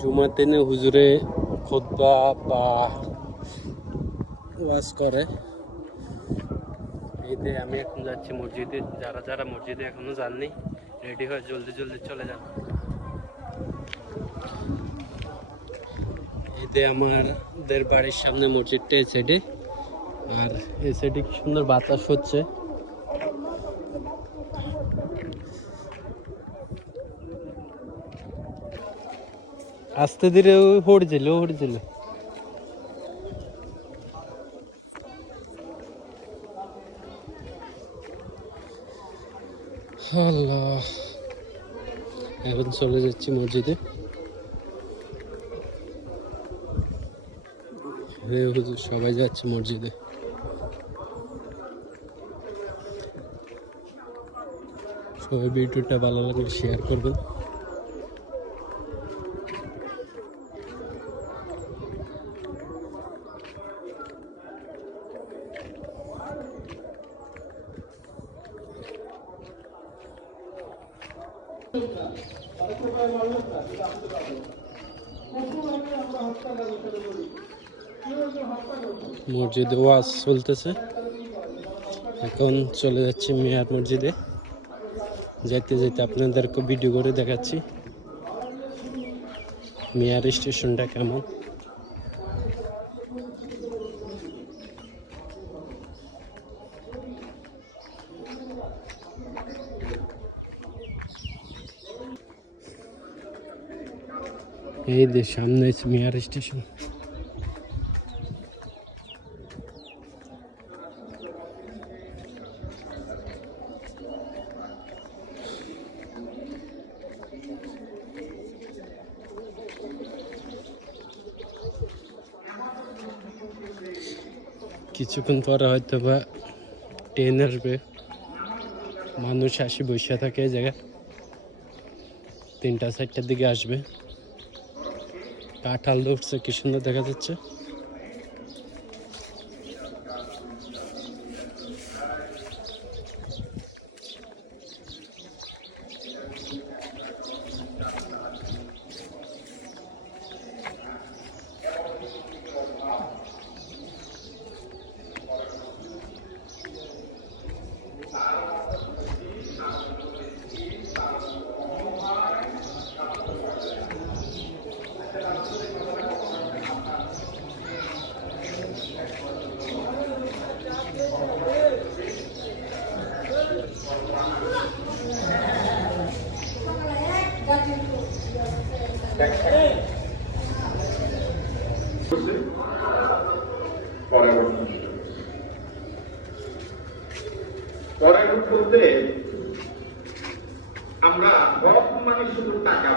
জুমার দিনে হুজুরে খুতবা বা ওয়াজ করে। এইতে আমি এখন যাচ্ছি মসজিদে। যারা যারা মসজিদে এখনো যাননি রেডি হয়ে জলদি জলদি চলে যান। এইতে আমাদের বাড়ির সামনে মসজিদটা এই সাইডে, আর এই সাইডে কি সুন্দর বাতাস হচ্ছে। আস্তে ধীরে হড়ছিল। আল্লাহ, এখন চলে যাচ্ছি মসজিদে। সবাই যাচ্ছে মসজিদে। সবাই ভিডিওটা ভালো লাগলে শেয়ার করবেন। মসজিদে ওয়াজ চলতেছে, এখন চলে যাচ্ছি মিয়ার মসজিদে। যাইতে যাইতে আপনাদেরকে ভিডিও করে দেখাচ্ছি মিয়ার স্টেশনটা কেমন। এই যে সামনে মিয়ার স্টেশন। কিছুক্ষণ পরে হয়তো বা ট্রেন আসবে। মানুষ আসি বসে থাকে এই জায়গায়, 3টা-4টার দিকে আসবে। কাঁঠাল উঠছে, কি সুন্দর দেখা যাচ্ছে। পরের আমরা বর্তমানে শুধু টাকা